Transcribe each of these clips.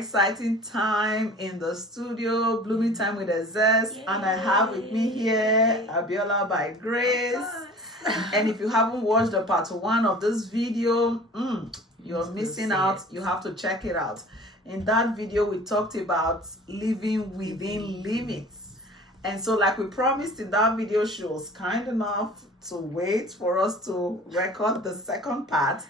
exciting time in the studio, Blooming Time with a Zest. Yay. And I have with me here Abiola by Grace. And if you haven't watched the part 1 of this video, you're missing out. You have to check it out. In that video, we talked about living within limits. And so like we promised in that video, she was kind enough to wait for us to record the second part.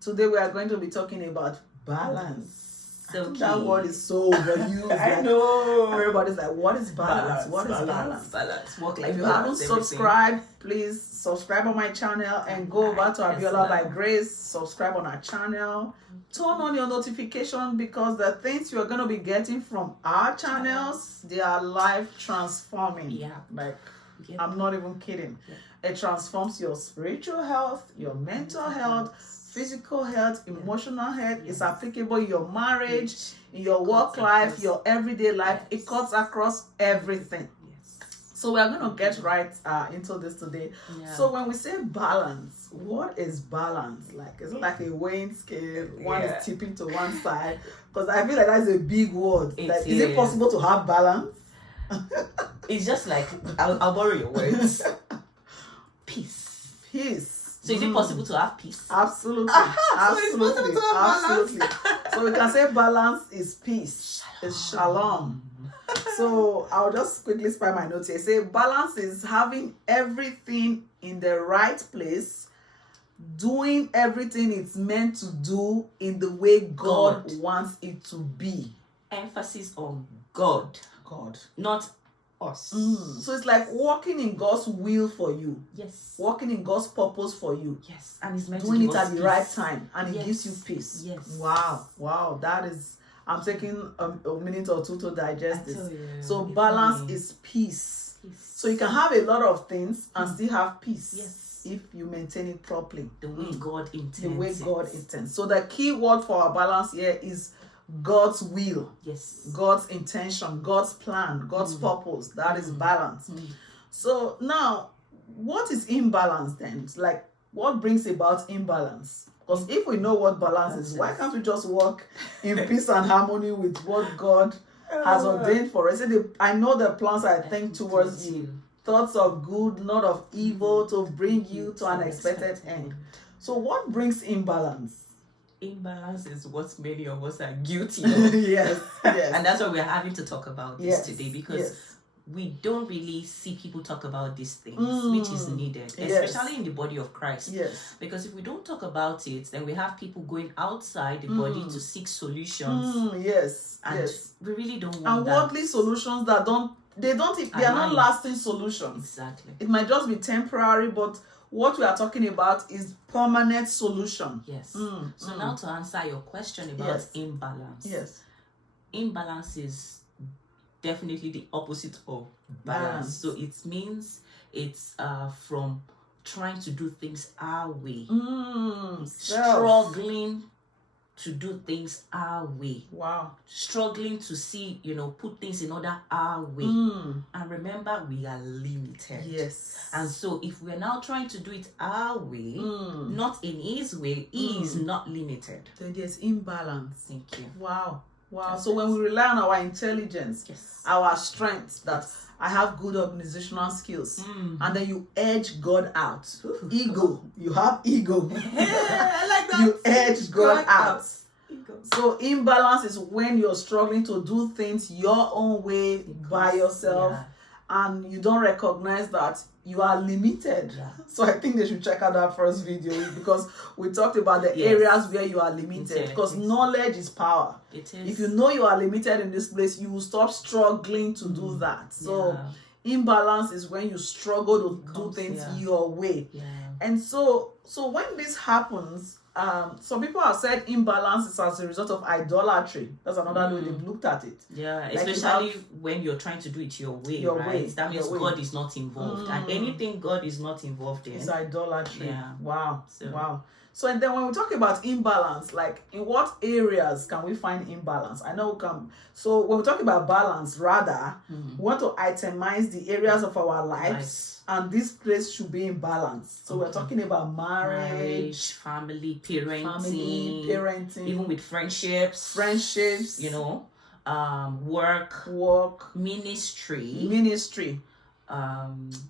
Today we are going to be talking about balance. So that word is so overused. I know. Everybody's like, what is balance? What is balance? Balance. Work life if you balance, haven't subscribed, please subscribe on my channel and go over to Abiola by Grace. Subscribe on our channel. Turn on your notification because the things you are going to be getting from our channels, they are life transforming. Yeah. Like, I'm not even kidding. Yeah. It transforms your spiritual health, your mental health, physical health, emotional health. It's applicable in your marriage, in your work life, your everyday life. It cuts across everything. So we are going to get right into this today. So when we say balance, what is balance? Like, is it like a weighing scale? One is tipping to one side? Because I feel like that's a big word. Like, is it possible to have balance? It's just like, I'll borrow your words. Peace. Peace. So is it possible to have peace? Absolutely. Absolutely. So absolutely. So we can say balance is peace. It's shalom. So I'll just quickly spy my notes here. Say balance is having everything in the right place, doing everything it's meant to do in the way God wants it to be. Emphasis on God. God. Not us. So it's like walking in God's will for you. Yes. Walking in God's purpose for you. Yes. And it's meant doing to give it us at the peace. right time. And it gives you peace. Yes. Wow. That is... I'm taking a minute or two to digest this. So it's balance is peace. So you can have a lot of things and still have peace. Yes. If you maintain it properly. The way God intends. The way God intends. So the key word for our balance here is God's will. Yes. God's intention, God's plan, God's purpose. That is balance. So now, what is imbalance then? It's like, what brings about imbalance? Because if we know what balance is, why can't we just work in peace and harmony with what God has ordained for us? I know the plans I think towards you, thoughts of good, not of evil, to bring you to an expected end. So what brings imbalance? Imbalance is what many of us are guilty of. Yes. And that's why we're having to talk about this today, because we don't really see people talk about these things, which is needed, especially in the body of Christ. Yes. Because if we don't talk about it, then we have people going outside the body to seek solutions. Yes. And we really don't want that. And worldly solutions that they are not lasting solutions. Exactly. It might just be temporary, but what we are talking about is permanent solution. Yes. So now to answer your question about imbalance. Yes. Imbalance is definitely the opposite of balance. So it means it's from trying to do things our way, struggling to do things our way. Wow. Struggling to see, put things in order our way. And remember, we are limited. Yes. And so if we're now trying to do it our way, not in his way, he is not limited. Then there's imbalance. Thank you. Wow. So when we rely on our intelligence, our strength, that I have good organizational skills, and then you edge God out. Ego. You have ego. I like that. You edge God out. So imbalance is when you're struggling to do things your own way by yourself, and you don't recognize that you are limited. So I think they should check out that first video, because we talked about the areas where you are limited. Because knowledge is power. It is. If you know you are limited in this place, you will stop struggling to do that. So imbalance is when you struggle to do things your way. And so when this happens, some people have said imbalance is as a result of idolatry. That's another way they've looked at it. Yeah, like especially when you're trying to do it your way, right? That means God is not involved. And anything God is not involved in, it's idolatry. Yeah. Wow. So. Wow. So, and then when we talk about imbalance, like in what areas can we find imbalance? I know so when we talk about balance, rather, we want to itemize the areas of our lives, and this place should be in balance. So we're talking about marriage, family, parenting, even with friendships, you know, work, ministry.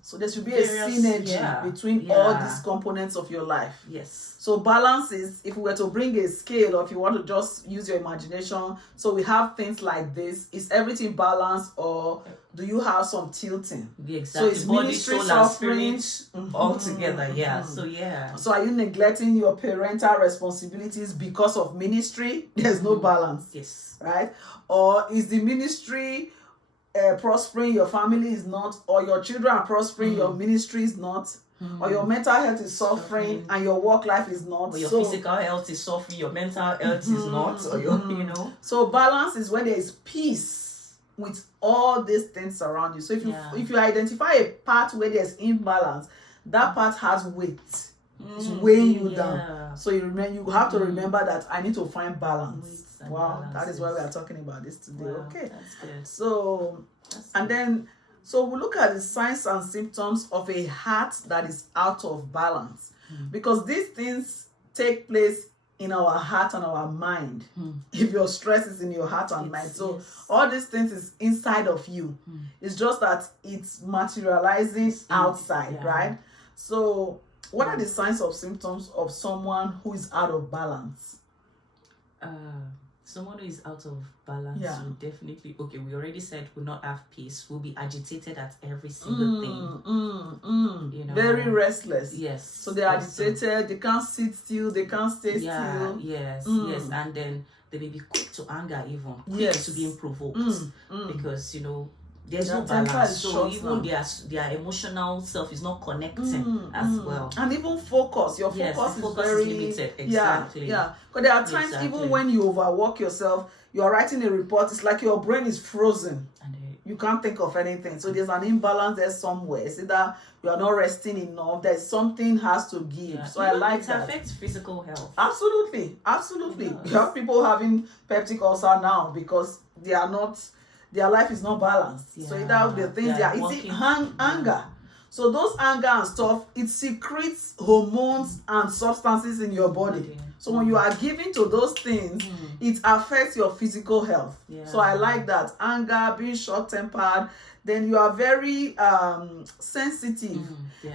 So there should be a synergy between all these components of your life. Yes. So balance is, if we were to bring a scale, or if you want to just use your imagination, so we have things like this. Is everything balanced, or do you have some tilting? Exactly. So it's body, soul, and spirit all together. Yeah. So are you neglecting your parental responsibilities because of ministry? There's no balance. Yes. Right? Or is the ministry prospering, your family is not, or your children are prospering, your ministry is not, or your mental health is suffering and your work life is not, or your physical health is suffering, your mental health is not, or your, So balance is when there is peace with all these things around you. So if you identify a part where there's imbalance, that part has weight. It's weighing you down. So you have to remember that I need to find balance. Wow, that is why we are talking about this today. Wow, okay, that's good. So so we look at the signs and symptoms of a heart that is out of balance, because these things take place in our heart and our mind. If your stress is in your heart and mind, so all these things is inside of you. It's just that it's materializing outside, right? So what are the signs or symptoms of someone who is out of balance? Someone who is out of balance will definitely, we already said will not have peace, will be agitated at every single thing. You know, very restless. Yes. So they're agitated, they can't sit still, they can't stay still. Yes. And then they may be quick to anger, even quick to being provoked. Because, there's no balance. So even their emotional self is not connecting as well. And even focus. Your focus is very limited. Exactly. Yeah. Because there are times even when you overwork yourself, you are writing a report, it's like your brain is frozen. And you can't think of anything. So there's an imbalance there somewhere. It's either you are not resting enough, there's something has to give. So I like that. It affects physical health. Absolutely. You have people having peptic ulcer now because their life is not balanced. So either the things they are eating, anger. So those anger and stuff, it secretes hormones and substances in your body. So when you are giving to those things, it affects your physical health. So I like that. Anger, being short-tempered, then you are very sensitive.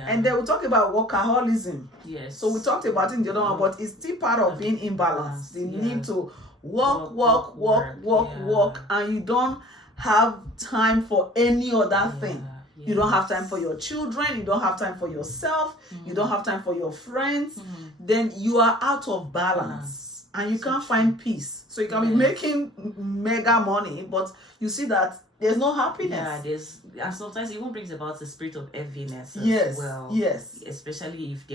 And then we talk about workaholism. Yes. So we talked about it in the other one, but it's still part of being imbalanced. The need to work, and you don't have time for any other thing. You don't have time for your children, you don't have time for yourself, you don't have time for your friends. Then you are out of balance and you can't find peace. So you can be making mega money, but you see that there's no happiness. And sometimes it even brings about a spirit of heaviness as well. Yes. Especially if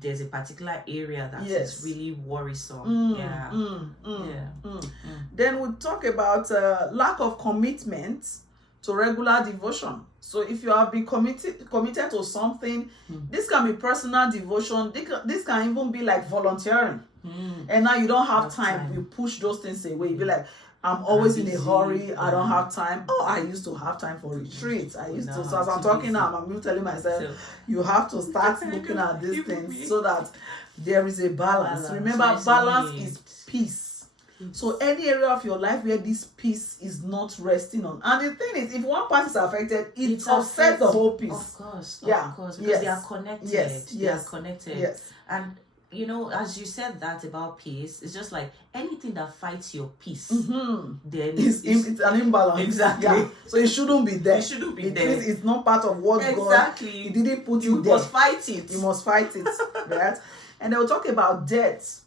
there's a particular area that is really worrisome. Then we talk about lack of commitment to regular devotion. So if you have been committed to something, this can be personal devotion. This can even be like volunteering. And now you don't have time. You push those things away. You be like, I'm always in a hurry. I don't have time. Oh, I used to have time for retreats. So as I'm talking now, I'm telling myself, you have to start looking at these things so that there is a balance. Remember, balance is peace. So any area of your life where this peace is not resting on. And the thing is, if one part is affected, it upsets the whole piece. Of course. Because they are connected. They are connected. And as you said that about peace, it's just like anything that fights your peace, then it's an imbalance. Exactly. So it shouldn't be there. It's not part of what God. He didn't put you there. You must fight it. You must fight it. Right? And they will talk about debt.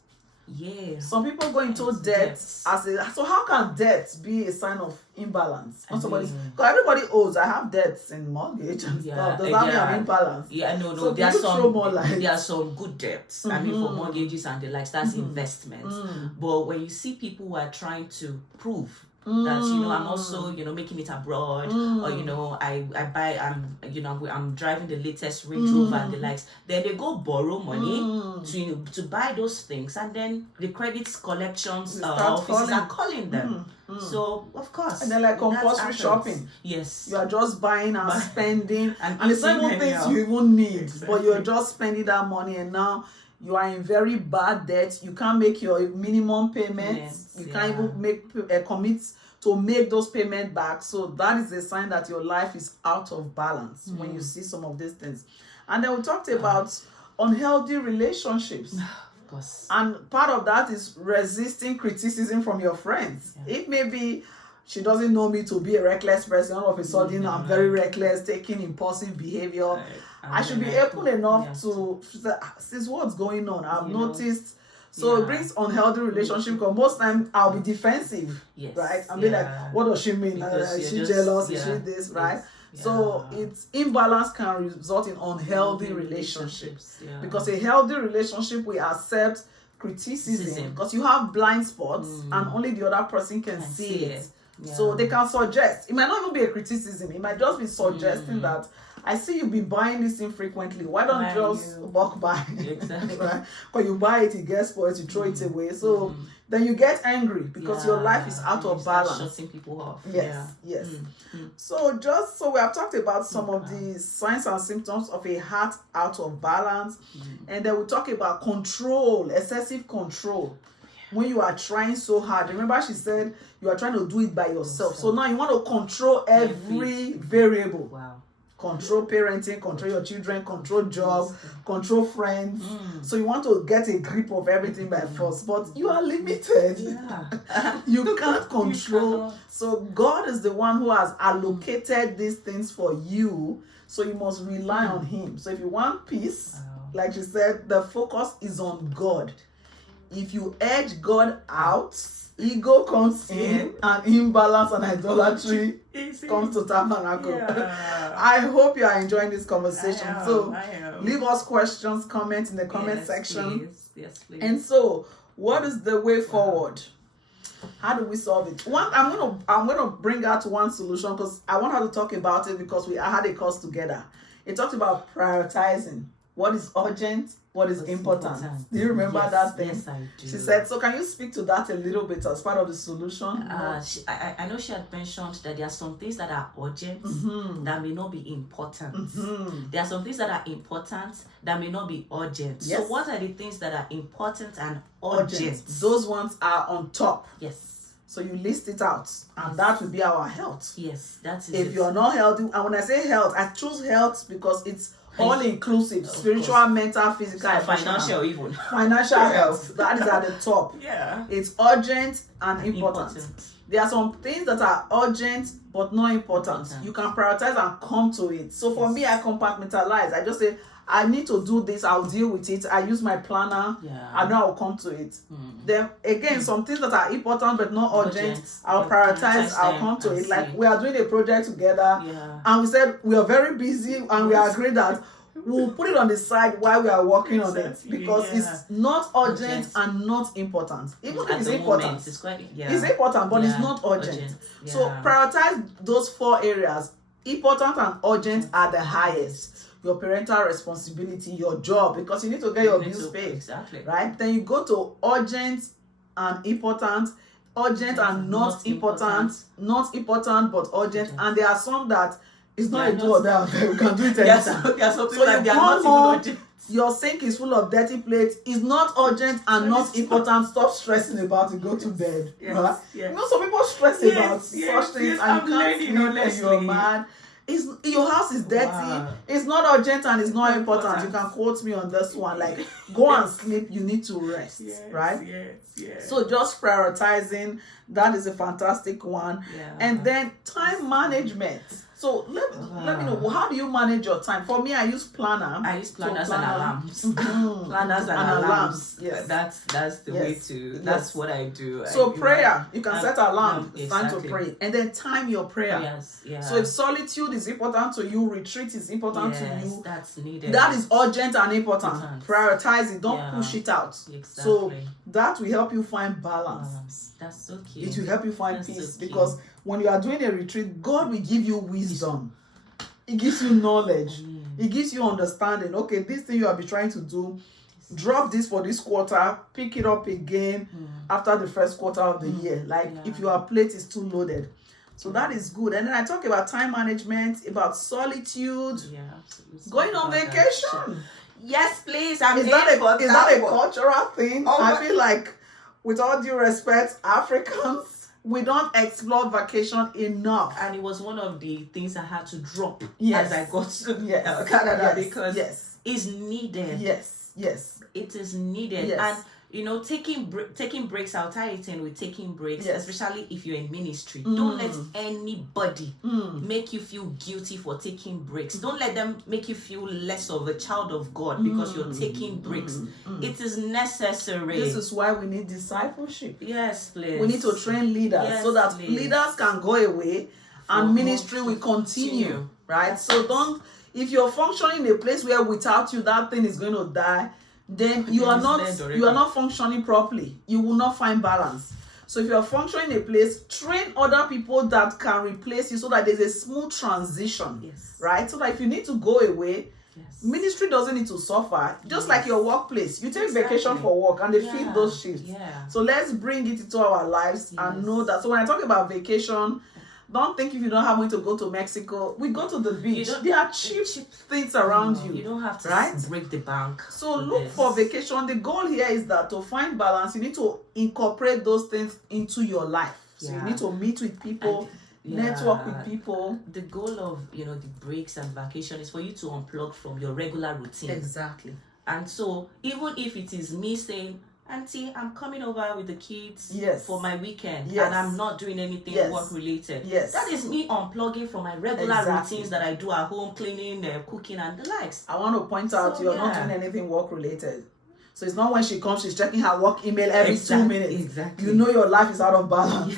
Yeah. Some people go into debt so how can debt be a sign of imbalance? Because everybody owes. I have debts in mortgage and stuff. Does that mean I'm imbalance? No. So there are some good debts. I mean, for mortgages and the likes, that's investment. But when you see people who are trying to prove that, you know, I'm also, you know, making it abroad, or, you know, I'm driving the latest Range Rover and the likes. Then they go borrow money to buy those things, and then the credit collections offices are calling them. So of course, and then like compulsory shopping. Yes, you are just buying and spending, and it's not even things you even need, but you're just spending that money, and now you are in very bad debt. You can't make your minimum payments. You can't even make commit to make those payments back. So that is a sign that your life is out of balance when you see some of these things. And then we talked about unhealthy relationships. Of course. And part of that is resisting criticism from your friends. It may be she doesn't know me to be a reckless person. All of a sudden, I'm very reckless, taking impulsive behavior. I should be open enough to say, "Sis, what's going on? I've noticed." So it brings unhealthy relationship, because most times I'll be defensive, right? I'll be like, "What does she mean? Is she jealous? Is she this?" Right? So it's imbalance can result in unhealthy relationships, because a healthy relationship will accept criticism, because you have blind spots and only the other person can see it. So they can suggest. It might not even be a criticism. It might just be suggesting that, "I see you've been buying this thing frequently. Why don't you just walk by?" Exactly. Right? Because you buy it, it gets spoiled, you throw it away. So then you get angry because your life is out of balance. Shutting people off. Yes. So we have talked about some of the signs and symptoms of a heart out of balance, and then we talk about control, excessive control. When you are trying so hard, remember she said you are trying to do it by yourself. So now you want to control every variable. Wow. Control parenting, control your children, control job, control friends. So you want to get a grip of everything by force, but you are limited. You can't control. So God is the one who has allocated these things for you. So you must rely on Him. So if you want peace, like she said, the focus is on God. If you edge God out, ego comes in, and imbalance and idolatry comes to tabernacle. I hope you are enjoying this conversation. Leave us questions, comments in the comment section. Please. Yes, please. And so, what is the way forward? How do we solve it? I'm gonna bring out one solution, because I want her to talk about it, because we had a course together. It talked about prioritizing. What is urgent? What is important? Do you remember that thing? Yes, I do. She said, so can you speak to that a little bit as part of the solution? I know she had mentioned that there are some things that are urgent that may not be important. There are some things that are important that may not be urgent. Yes. So what are the things that are important and urgent? Those ones are on top. Yes. So you list it out, and that will be our health. Yes, that is if you're not healthy, and when I say health, I choose health because it's all inclusive, spiritual, mental, physical, and financial even. Financial health, that is at the top. It's urgent and important. There are some things that are urgent but not important. You can prioritize and come to it. So for me, I compartmentalize. I just say, I need to do this, I'll deal with it. I use my planner, I know I'll come to it. Then again, some things that are important but not urgent, I'll prioritize, I'll come to it. Like we are doing a project together, and we said we are very busy, and we agreed that we'll put it on the side while we are working on it, because it's not urgent and not important. Even if it's important, it's important, but it's not urgent. So prioritize those 4 areas. Important and urgent are the highest. Your parental responsibility, your job, because you need to get your bills paid, right? Then you go to urgent and important, urgent and not important, not important but urgent, and there are some that it's not a do or die. You can do it anytime. There are some so that they are not even urgent. Your sink is full of dirty plates. It's not urgent and not important. Stop stressing about it. Go to bed. Right? You know, some people stress about such things, and you can't sleep and you're mad. Your house is dirty. It's not urgent and it's not important. You can quote me on this one. Like, go and sleep. You need to rest, right? So just prioritizing, that is a fantastic one. And then time management. So let me know, how do you manage your time? For me, I use planner. I use planners and alarms. Planners and alarms. Yes. That's the way to. That's what I do. So prayer, you can set alarm. It's time to pray, and then time your prayer. Yes. Yeah. So if solitude is important to you, retreat is important to you. That's needed. That is urgent and important. Prioritize it. Don't push it out. Exactly. So that will help you find balance. That's so key. It will help you find peace, because when you are doing a retreat, God will give you wisdom. He gives you knowledge. He gives you understanding. Okay, this thing you have been trying to do, drop this for this quarter, pick it up again after the first quarter of the year. Like if your plate is too loaded. So that is good. And then I talk about time management, about solitude, going on vacation. Yes, please. Is that a cultural thing? I feel like, with all due respect, Africans, we don't explore vacation enough. And it was one of the things I had to drop as I got to Canada, because it's needed. Yes. It is needed. And taking breaks, I'll tie it in with taking breaks, especially if you're in ministry. Don't let anybody make you feel guilty for taking breaks. Don't let them make you feel less of a child of God because you're taking breaks. It is necessary. This is why we need discipleship. Yes, please. We need to train leaders so that leaders can go away and ministry will continue. Right? So if you're functioning in a place where without you that thing is going to die, then you are not functioning properly. You will not find balance. So if you are functioning in a place, train other people that can replace you so that there's a smooth transition. Right? So that if you need to go away, ministry doesn't need to suffer. Just like your workplace, you take vacation for work and they fill those shifts. So let's bring it into our lives and know that. So when I talk about vacation, don't think if you don't have money to go to Mexico, we go to the beach. There are cheap things around you. You don't have to break the bank. So look for vacation. The goal here is that to find balance, you need to incorporate those things into your life. So you need to meet with people, network with people. The goal of the breaks and vacation is for you to unplug from your regular routine. Exactly. And so even if it is me saying, Auntie, I'm coming over with the kids for my weekend and I'm not doing anything work related. That is me unplugging from my regular routines that I do at home, cleaning, cooking and the likes. I want to point out you're not doing anything work related. So it's not when she comes, she's checking her work email every 2 minutes. Exactly. You know your life is out of balance.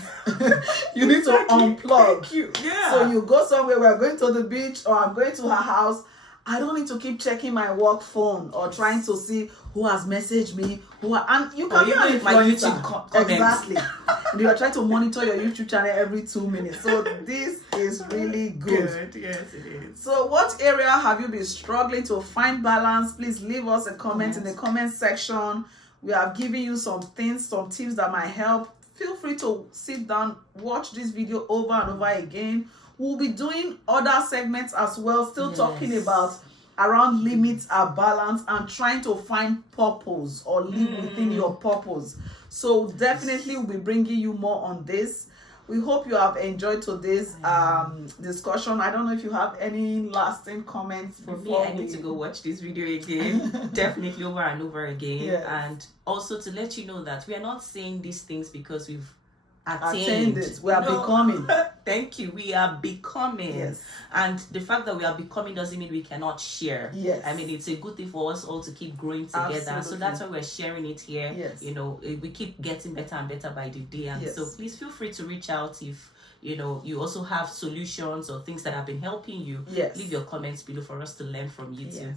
You need to unplug. Thank you. So you go somewhere, we're going to the beach or I'm going to her house. I don't need to keep checking my work phone or trying to see who has messaged me, and you can be on my YouTube comments. Exactly. And you are trying to monitor your YouTube channel every 2 minutes. So this is really good. Yes, it is. So what area have you been struggling to find balance? Please leave us a comment in the comment section. We have given you some things, some tips that might help. Feel free to sit down, watch this video over and over again. We'll be doing other segments as well, still talking about around limits and balance and trying to find purpose or live within your purpose. So definitely we'll be bringing you more on this. We hope you have enjoyed today's discussion. I don't know if you have any lasting comments. For me, I need to go watch this video again. Definitely over and over again. And also to let you know that we are not saying these things because we've attained it. We are becoming. Thank you. We are becoming. And the fact that we are becoming doesn't mean we cannot share. I mean, it's a good thing for us all to keep growing together. Absolutely. So that's why we're sharing it here. We keep getting better and better by the day. And so please feel free to reach out if you also have solutions or things that have been helping you. Leave your comments below for us to learn from you too.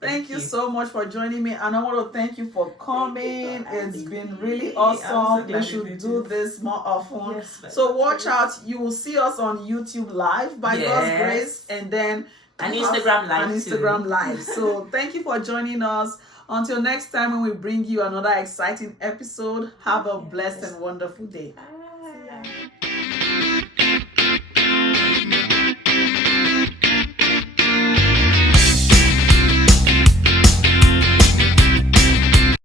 Thank you so much for joining me, and I want to thank you for coming. It's been really awesome. We should do this more often. So watch out. You will see us on YouTube Live by God's grace, and then Instagram Live. So thank you for joining us. Until next time when we bring you another exciting episode, have a blessed and wonderful day. Bye.